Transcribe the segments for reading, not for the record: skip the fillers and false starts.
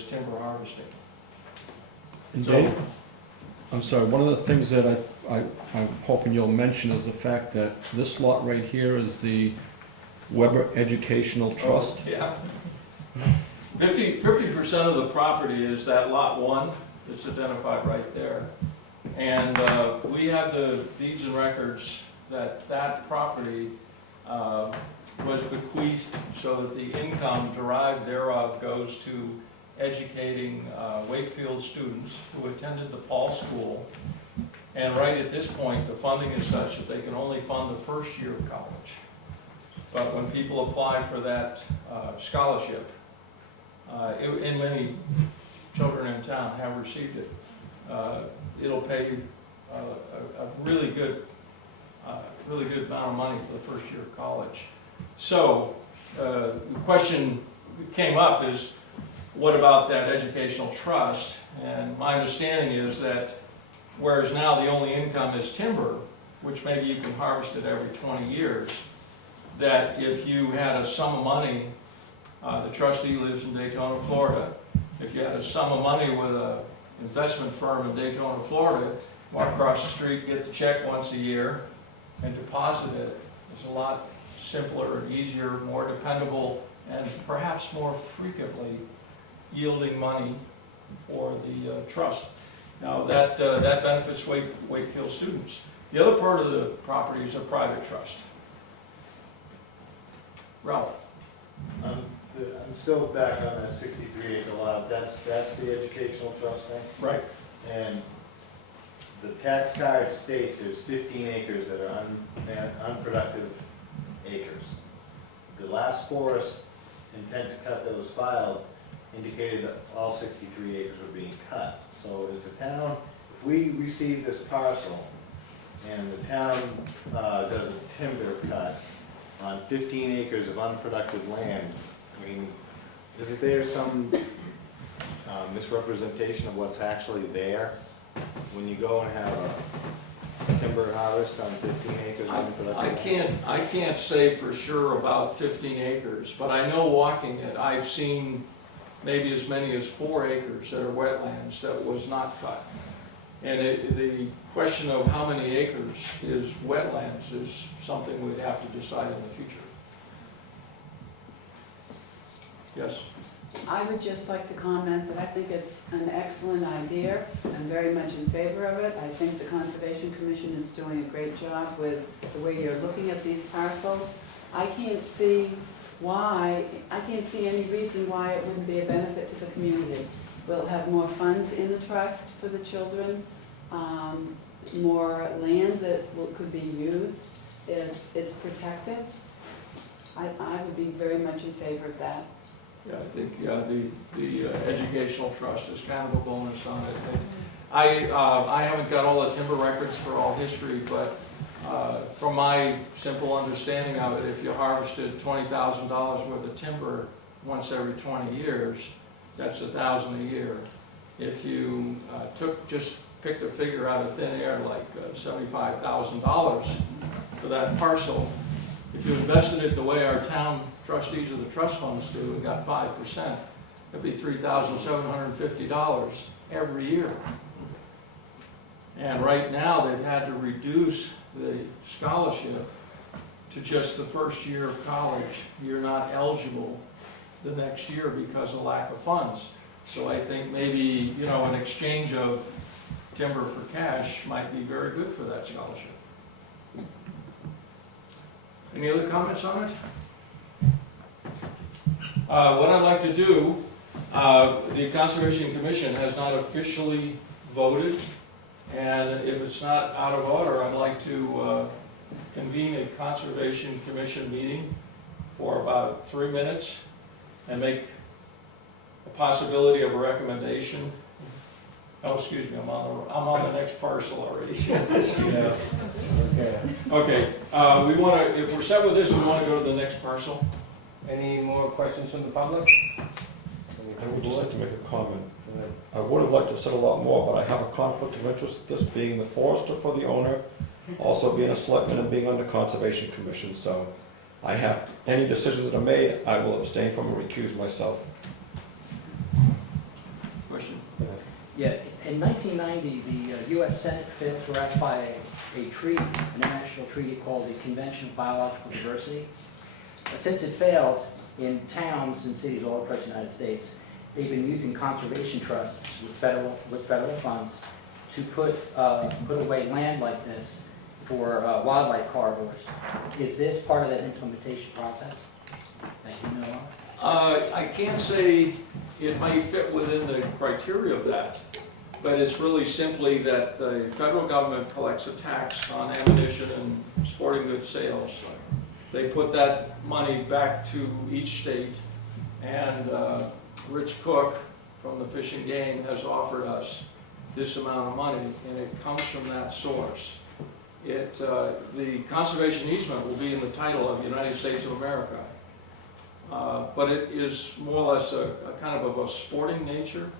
is timber harvesting. And So- Dave, I'm sorry, one of the things that I'm hoping you'll mention is the fact that this lot right here is the Weber Educational Trust. Oh, yeah. 50% of the property is that lot 1, it's identified right there. And we have the deeds and records that that property was bequeathed so that the income derived thereof goes to educating Wakefield students who attended the Paul School. And right at this point, the funding is such that they can only fund the first year of college. But when people apply for that scholarship, and many children in town have received it, it'll pay a really good amount of money for the first year of college. So the question that came up is, what about that educational trust? And my understanding is that whereas now the only income is timber, which maybe you can harvest it every 20 years, that if you had a sum of money, the trustee lives in Daytona, Florida, if you had a sum of money with an investment firm in Daytona, Florida, walk across the street, get the check once a year, and deposit it, it's a lot simpler and easier, more dependable, and perhaps more frequently yielding money for the trust. Now that benefits Wakefield students. The other part of the property is a private trust. Ralph? I'm still back on that 63 acre lot. That's the educational trust thing. Right. And the tax card states there's 15 acres that are unproductive acres. The last forest intent to cut that was filed indicated that all 63 acres were being cut. So as a town, if we receive this parcel and the town does a timber cut on 15 acres of unproductive land, I mean, isn't there some misrepresentation of what's actually there when you go and have a timber harvest on 15 acres of unproductive land? I can't say for sure about 15 acres, but I know walking it, I've seen maybe as many as 4 acres that are wetlands that was not cut. And the question of how many acres is wetlands is something we'd have to decide in the future. Yes? I would just like to comment that I think it's an excellent idea. I'm very much in favor of it. I think the Conservation Commission is doing a great job with the way you're looking at these parcels. I can't see any reason why it wouldn't be a benefit to the community. We'll have more funds in the trust for the children, more land that could be used if it's protected. I would be very much in favor of that. Yeah, I think the educational trust is kind of a bonus on it. I haven't got all the timber records for all history, but from my simple understanding of it, if you harvested $20,000 worth of timber once every 20 years, that's $1,000 a year. If you picked a figure out of thin air like $75,000 for that parcel, if you invested it the way our town trustees of the trust funds do and got 5%, it'd be $3,750 every year. And right now, they've had to reduce the scholarship to just the first year of college. You're not eligible the next year because of lack of funds. So I think maybe, an exchange of timber for cash might be very good for that scholarship. Any other comments on it? What I'd like to do, the Conservation Commission has not officially voted, and if it's not out of order, I'd like to convene a Conservation Commission meeting for about 3 minutes and make a possibility of a recommendation. Oh, excuse me, I'm on the next parcel already. Yeah. Okay. Okay, we want to, if we're set with this, we want to go to the next parcel. Any more questions from the public? I would just like to make a comment. I would have liked to have said a lot more, but I have a conflict of interest, this being the forester for the owner, also being a selectman and being on the Conservation Commission, so any decisions that are made, I will abstain from and recuse myself. Yeah, in 1990, the U.S. Senate failed to ratify a treaty, an international treaty called the Convention of Biological Diversity. Since it failed, in towns and cities all across the United States, they've been using conservation trusts with federal funds to put away land like this for wildlife corridors. Is this part of that implementation process that you know of? I can't say it may fit within the criteria of that, but it's really simply that the federal government collects a tax on ammunition and sporting goods sales. They put that money back to each state, and Rich Cook from the Fish and Game has offered us this amount of money, and it comes from that source. The conservation easement will be in the title of United States of America. But it is more or less a kind of a sporting nature.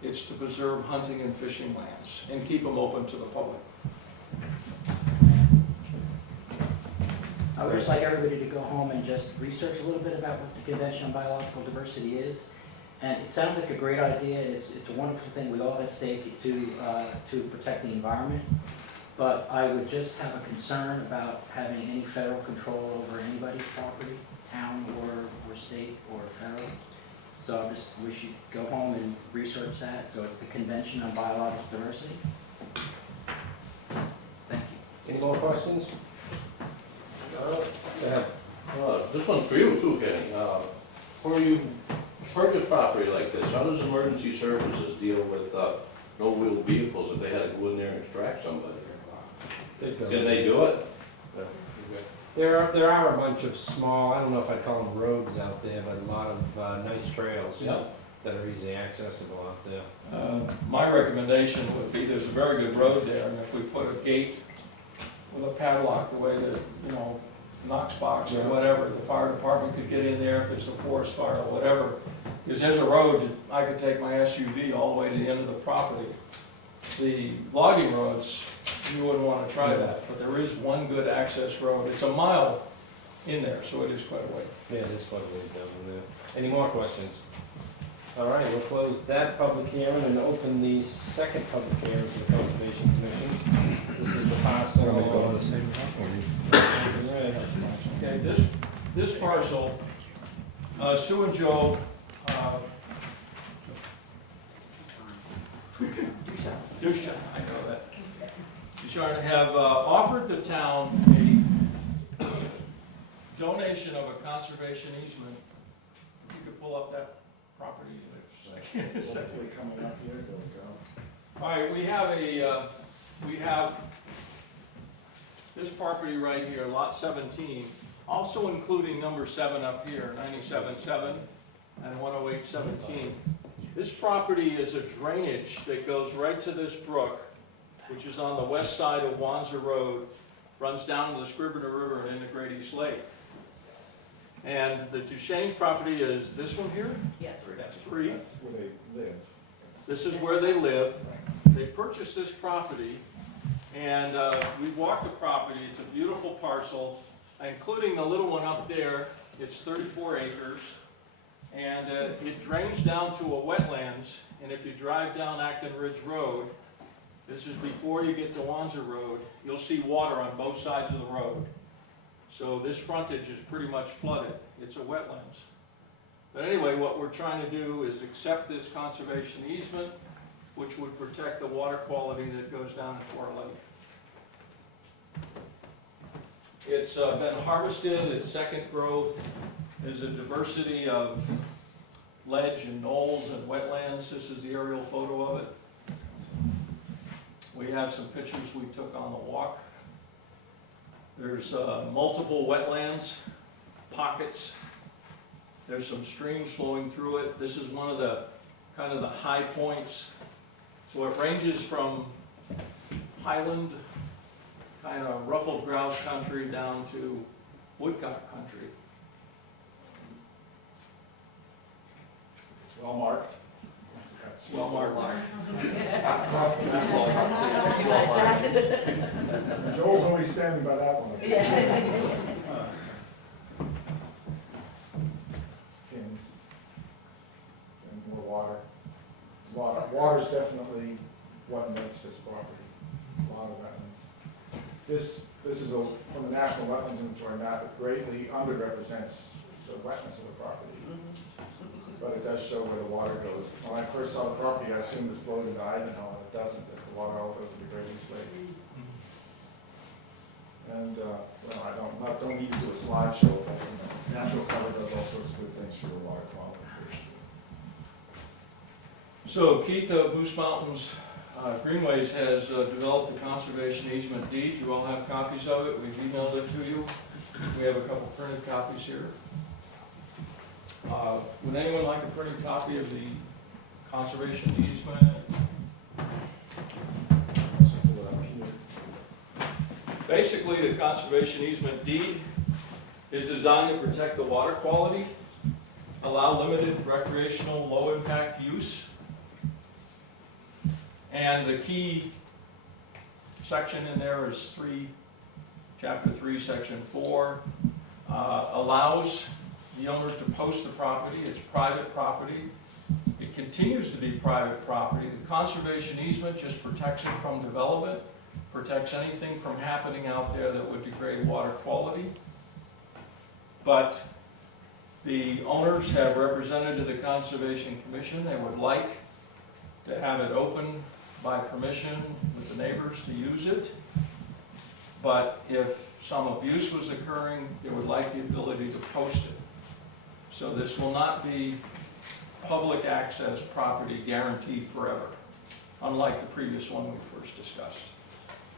It's to preserve hunting and fishing lands and keep them open to the public. I would just like everybody to go home and just research a little bit about what the Convention on Biological Diversity is. And it sounds like a great idea. It's a wonderful thing. We all have stake to protect the environment. But I would just have a concern about having any federal control over anybody's property, town or state or federal. So I just wish you'd go home and research that. So it's the Convention on Biological Diversity. Thank you. Any more questions? This one's for you too, Kenny. When you purchase property like this, how does emergency services deal with no-wheel vehicles if they had to go in there and extract somebody? Can they do it? There are a bunch of small, I don't know if I'd call them roads out there, but a lot of nice trails Yeah. that are easily accessible out there. My recommendation would be, there's a very good road there, and if we put a gate with a padlock, the way that, Knox box or whatever, the fire department could get in there if there's a forest fire or whatever. Because there's a road that I could take my SUV all the way to the end of the property. The logging roads, you wouldn't want to try that, but there is one good access road. It's a mile in there, so it is quite a way. Yeah, it is quite a ways down in there. Any more questions? All right, we'll close that public hearing and open the second public hearing for the Conservation Commission. This is the parcel. Okay, this parcel, Sue and Joe, Dusha, I know that. Dusha have offered the town a donation of a conservation easement. If you could pull up that property in a second. Coming up here, there we go. All right, we have this property right here, lot 17, also including number 7 up here, 97.7 and 108.17. This property is a drainage that goes right to this brook, which is on the west side of Wanzer Road, runs down to the Scrivener River and into Great East Lake. And the Duchesne's property is this one here? Yes. That's 3. That's where they live. This is where they live. They purchased this property, and we walked the property. It's a beautiful parcel, including the little one up there. It's 34 acres, and it drains down to a wetlands. And if you drive down Acton Ridge Road, this is before you get to Wanzer Road, you'll see water on both sides of the road. So this frontage is pretty much flooded. It's a wetlands. But anyway, what we're trying to do is accept this conservation easement, which would protect the water quality that goes down into our lake. It's been harvested, it's second growth. There's a diversity of ledge and knolls and wetlands. This is the aerial photo of it. We have some pictures we took on the walk. There's multiple wetlands, pockets. There's some streams flowing through it. This is one of the kind of the high points. So it ranges from highland, kind of ruffled grouse country down to woodcock country. It's well marked. Well marked. Joel's only standing by that one. Kings. And more water. It's Water's definitely what makes this property, a lot of wetlands. This is from the National Wetlands Inventory map, it greatly underrepresents the wetness of the property. But it does show where the water goes. When I first saw the property, I assumed it flowed into Ivanhoe, and it doesn't, if the water all goes to the Great East Lake. And, well, I don't need to do a slideshow, but natural cover does all sorts of good things for your water quality, basically. So Keith of Moose Mountains Greenways has developed a conservation easement deed. You all have copies of it. We've emailed it to you. We have a couple printed copies here. Would anyone like a printed copy of the conservation easement? Let's pull it up here. Basically, the conservation easement deed is designed to protect the water quality, allow limited recreational, low-impact use. And the key section in there is Chapter 3, Section 4, allows the owner to post the property. It's private property. It continues to be private property. The conservation easement just protects it from development, protects anything from happening out there that would degrade water quality. But the owners have represented to the Conservation Commission they would like to have it open by permission with the neighbors to use it. But if some abuse was occurring, they would like the ability to post it. So this will not be public access property guaranteed forever, unlike the previous one we first discussed.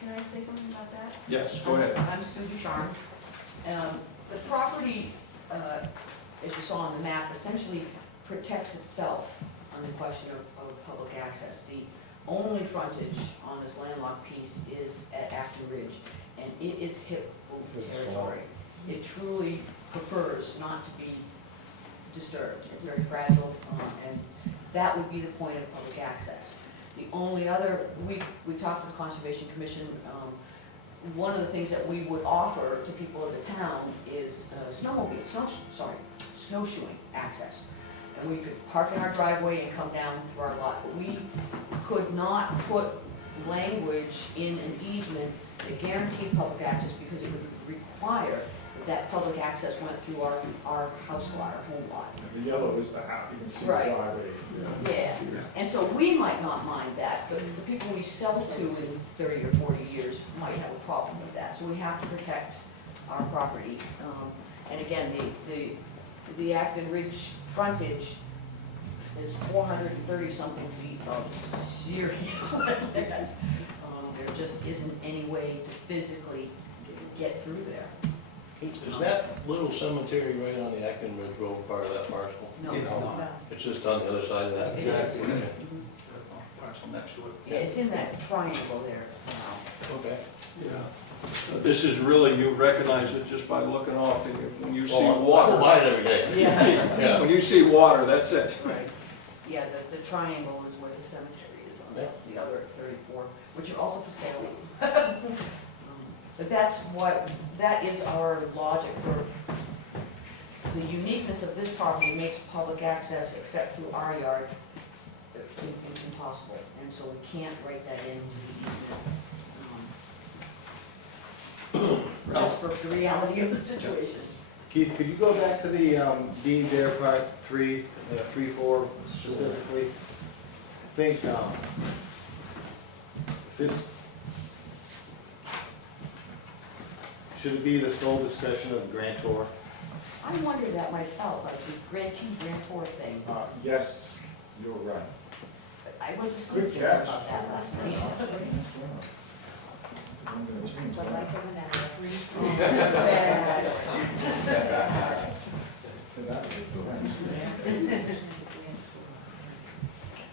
Can I say something about that? Yes, go ahead. I'm Sue Ducharme. The property, as you saw on the map, essentially protects itself on the question of public access. The only frontage on this landlocked piece is at Acton Ridge, and it is HIP territory. It truly prefers not to be disturbed. It's very fragile, and that would be the point of public access. The only other, we talked to the Conservation Commission, one of the things that we would offer to people of the town is snowshoeing access. And we could park in our driveway and come down through our lot, but we could not put language in an easement that guaranteed public access because it would require that public access went through our house lot, our home lot. And the yellow is the half, you can see the Right. driveway. Yeah, and so we might not mind that, but the people we sell to in 30 or 40 years might have a problem with that. So we have to protect our property. And again, the Acton Ridge frontage is 430-something feet of serious wetland. There just isn't any way to physically get through there. Is that little cemetery right on the Acton Ridge Road part of that parcel? No, It's it's not. not. It's just on the other side of that? Exactly. Okay. Parcel next to it. Yeah, it's in that triangle there now. Okay. Yeah. This is really, you recognize it just by looking off. When you see Well, I go water, by it every day. Yeah. Yeah. when you see water, that's it. Right. Yeah, the triangle is where the cemetery is on the other 34, which are also for sale. But that is our logic for the uniqueness of this property makes public access except through our yard impossible. And so we can't write that into the easement. Just for the reality of the situation. Keith, could you go back to the deed there, part 3, 3-4 specifically? I think this, should it be the sole discretion of the grantor? I wondered that myself, like the grantor thing. Yes, you're right. I went to Good sleep catch. about that last night. I'm gonna change But that. like in that every. Is that- right.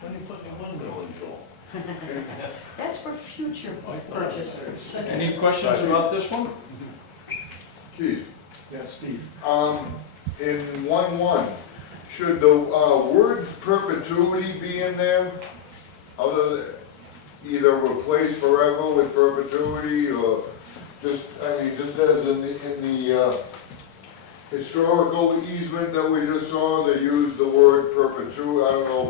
When you put the window in, Joel? That's for future purchasers. Any questions about this one? Keith? Yes, Steve? In 1-1, should the word perpetuity be in there? Other, either replace forever with perpetuity, or just, I mean, just as in the historical easement that we just saw, they used the word perpetuity, I don't know